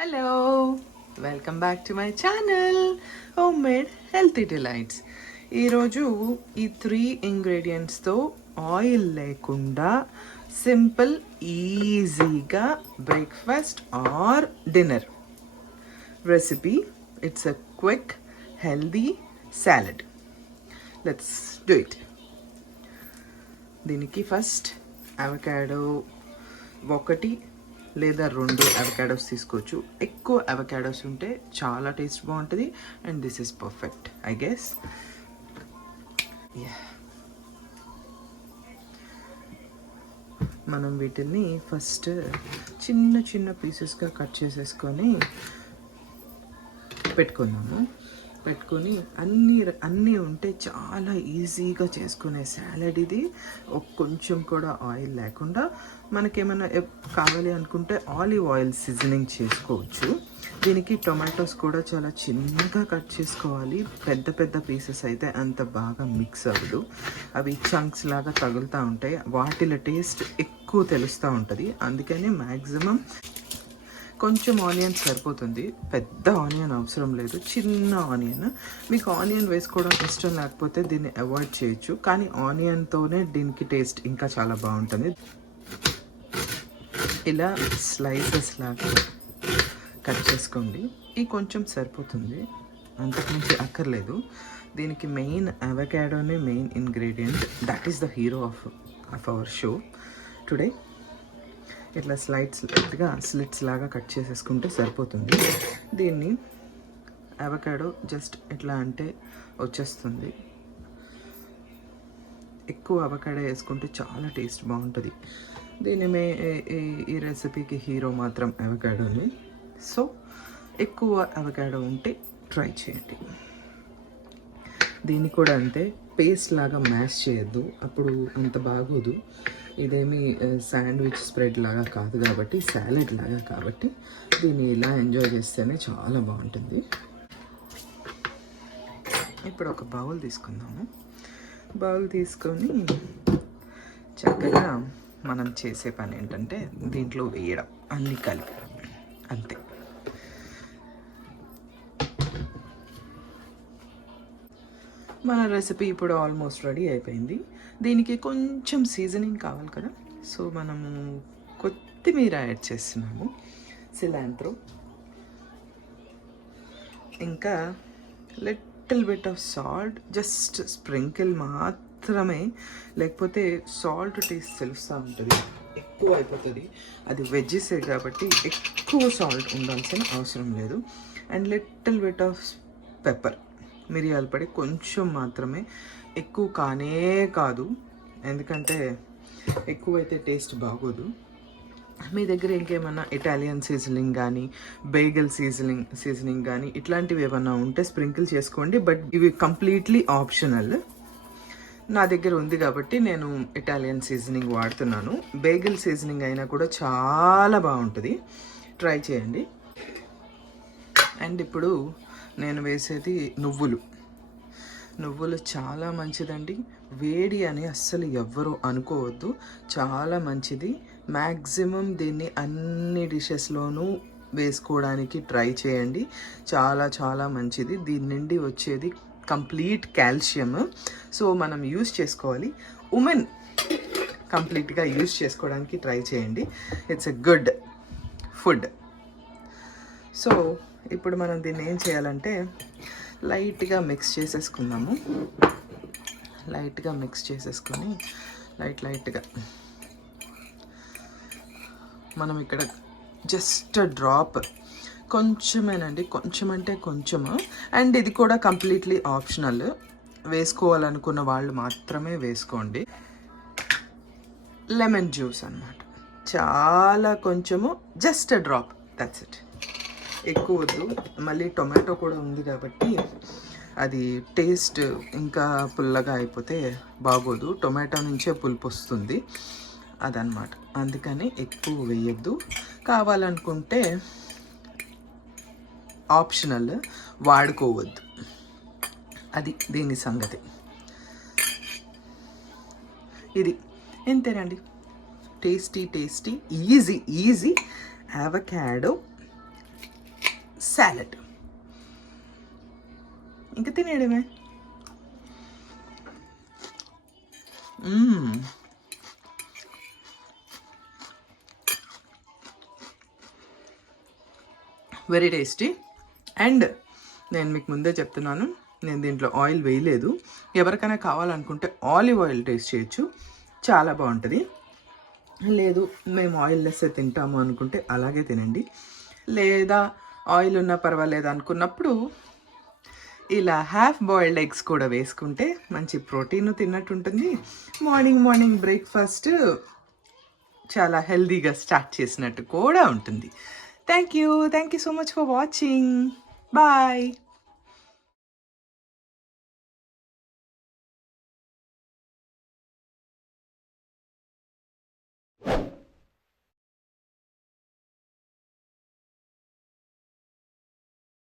Hello, welcome back to my channel home made healthy delights. ఈరోజు ఈ 3 ఇంగ్రీడియంట్స్తో oil లేకుండా సింపుల్ ఈజీగా breakfast are dinner recipe. It's a quick healthy salad. Let's do it. దీనికి first avocado ఒకటి లేదా 2 avocados తీసుకోవచ్చు. ఎక్కువ అవకాడోస్ ఉంటే చాలా టేస్ట్ బాగుంటుంది and this is perfect I guess. మనం వీటిని ఫస్ట్ చిన్న చిన్న పీసెస్గా కట్ చేసేసుకొని పెట్టుకొని అన్నీ ఉంటే చాలా ఈజీగా చేసుకునే సాలడ్ ఇది. కొంచెం కూడా ఆయిల్ లేకుండా మనకేమైనా కావాలి అనుకుంటే ఆలివ్ ఆయిల్ సీజనింగ్ చేసుకోవచ్చు. దీనికి టొమాటోస్ కూడా చాలా చిన్నగా కట్ చేసుకోవాలి. పెద్ద పెద్ద పీసెస్ అయితే అంత బాగా మిక్స్ అవ్వదు, అవి చంక్స్ లాగా తగులుతూ ఉంటాయి. వాటిలో టేస్ట్ ఎక్కువ తెలుస్తూ ఉంటుంది. అందుకని మ్యాక్సిమం కొంచెం ఆనియన్ సరిపోతుంది, పెద్ద ఆనియన్ అవసరం లేదు. చిన్న ఆనియన్, మీకు ఆనియన్ వేసుకోవడం ఇష్టం లేకపోతే దీన్ని అవాయిడ్ చేయొచ్చు, కానీ ఆనియన్తోనే దీనికి టేస్ట్ ఇంకా చాలా బాగుంటుంది. ఇలా స్లైసెస్ లాగా కట్ చేసుకోండి. ఈ కొంచెం సరిపోతుంది, అంతకుమించి అక్కర్లేదు. దీనికి మెయిన్ అవకాడోనే main ingredient. That is the hero of our show today. ఇట్లా స్లిట్స్ లాగా కట్ చేసేసుకుంటే సరిపోతుంది. దీన్ని అవకాడో జస్ట్ ఎట్లా అంటే వచ్చేస్తుంది. ఎక్కువ అవకాడో వేసుకుంటే చాలా టేస్ట్ బాగుంటుంది. దీని ఈ రెసిపీకి హీరో మాత్రం అవకాడోని. సో ఎక్కువ అవకాడో ఉంటే ట్రై చేయండి. దీన్ని కూడా అంతే, పేస్ట్ లాగా మ్యాష్ చేయొద్దు, అప్పుడు అంత బాగోదు. ఇదేమి శాండ్విచ్ స్ప్రెడ్ లాగా కాదు కాబట్టి, సాలెడ్ లాగా కాబట్టి దీన్ని ఇలా ఎంజాయ్ చేస్తేనే చాలా బాగుంటుంది. ఇప్పుడు ఒక బౌల్ తీసుకుందాము. బౌల్ తీసుకొని చక్కగా మనం చేసే పని ఏంటంటే దీంట్లో వేయడం, అన్నీ కలిపి, అంతే. మన రెసిపీ ఇప్పుడు ఆల్మోస్ట్ రెడీ అయిపోయింది. దీనికి కొంచెం సీజనింగ్ కావాలి కదా, సో మనము కొత్తిమీర యాడ్ చేస్తున్నాము, సిలాంట్రో, ఇంకా little bit of salt, just sprinkle మాత్రమే, లేకపోతే సాల్ట్ టేస్ట్ తెలుస్తూ ఉంటుంది, ఎక్కువ అయిపోతుంది. అది వెజ్జెసే కాబట్టి ఎక్కువ సాల్ట్ ఉండాల్సిన అవసరం లేదు. And little bit of pepper, మిరియాల పొడి కొంచెం మాత్రమే, ఎక్కువ కానే కాదు, ఎందుకంటే ఎక్కువైతే టేస్ట్ బాగోదు. మీ దగ్గర ఇంకేమన్నా ఇటాలియన్ సీజనింగ్ కానీ, బేగల్ సీజనింగ్ కానీ ఇట్లాంటివి ఏమన్నా ఉంటే స్ప్రింకిల్ చేసుకోండి, బట్ ఇవి కంప్లీట్లీ ఆప్షనల్. నా దగ్గర ఉంది కాబట్టి నేను ఇటాలియన్ సీజనింగ్ వాడుతున్నాను. బేగల్ సీజనింగ్ అయినా కూడా చాలా బాగుంటుంది, ట్రై చేయండి. అండ్ ఇప్పుడు నేను వేసేది నువ్వులు చాలా మంచిదండి. వేడి అని అస్సలు ఎవ్వరూ అనుకోవద్దు, చాలా మంచిది. మ్యాక్సిమం దీన్ని అన్ని డిషెస్లోనూ వేసుకోవడానికి ట్రై చేయండి, చాలా చాలా మంచిది. దీని నుండి వచ్చేది కంప్లీట్ కాల్షియం, సో మనం యూస్ చేసుకోవాలి. ఉమెన్ కంప్లీట్గా యూస్ చేసుకోవడానికి ట్రై చేయండి. It's a good food. So ఇప్పుడు మనం దీన్ని ఏం చేయాలంటే లైట్గా మిక్స్ చేసేసుకుందాము. లైట్గా మిక్స్ చేసేసుకొని లైట్గా మనం ఇక్కడ జస్ట్ డ్రాప్, కొంచెమేనండి, కొంచెం అంటే కొంచెము. అండ్ ఇది కూడా కంప్లీట్లీ ఆప్షనల్, వేసుకోవాలనుకున్న వాళ్ళు మాత్రమే వేసుకోండి. లెమన్ జ్యూస్ అన్నమాట, చాలా కొంచెము, జస్ట్ డ్రాప్, దట్స్ ఇట్. ఎక్కువ వద్దు. మళ్ళీ టొమాటో కూడా ఉంది కాబట్టి అది టేస్ట్ ఇంకా పుల్లగా అయిపోతే బాగోదు. టొమాటో నుంచే పులుపు వస్తుంది అదనమాట, అందుకని ఎక్కువ వేయద్దు. కావాలనుకుంటే ఆప్షనల్, వాడుకోవద్దు. అది దీని సంగతి. ఇది సాలడ్. ఇంకా తినేయడమే. Very tasty. అండ్ నేను మీకు ముందే చెప్తున్నాను, నేను దీంట్లో ఆయిల్ వేయలేదు. ఎవరికైనా కావాలనుకుంటే ఆలివ్ ఆయిల్ టేస్ట్ చేయొచ్చు, చాలా బాగుంటుంది. లేదు మేము ఆయిల్ లెస్ తింటాము అనుకుంటే అలాగే తినండి. లేదా ఆయిల్ ఉన్నా పర్వాలేదు అనుకున్నప్పుడు ఇలా హాఫ్ బాయిల్డ్ ఎగ్స్ కూడా వేసుకుంటే మంచి ప్రోటీన్ తిన్నట్టు ఉంటుంది. మార్నింగ్ బ్రేక్ఫాస్ట్ చాలా హెల్దీగా స్టార్ట్ చేసినట్టు కూడా ఉంటుంది. Thank you so much for watching. Bye.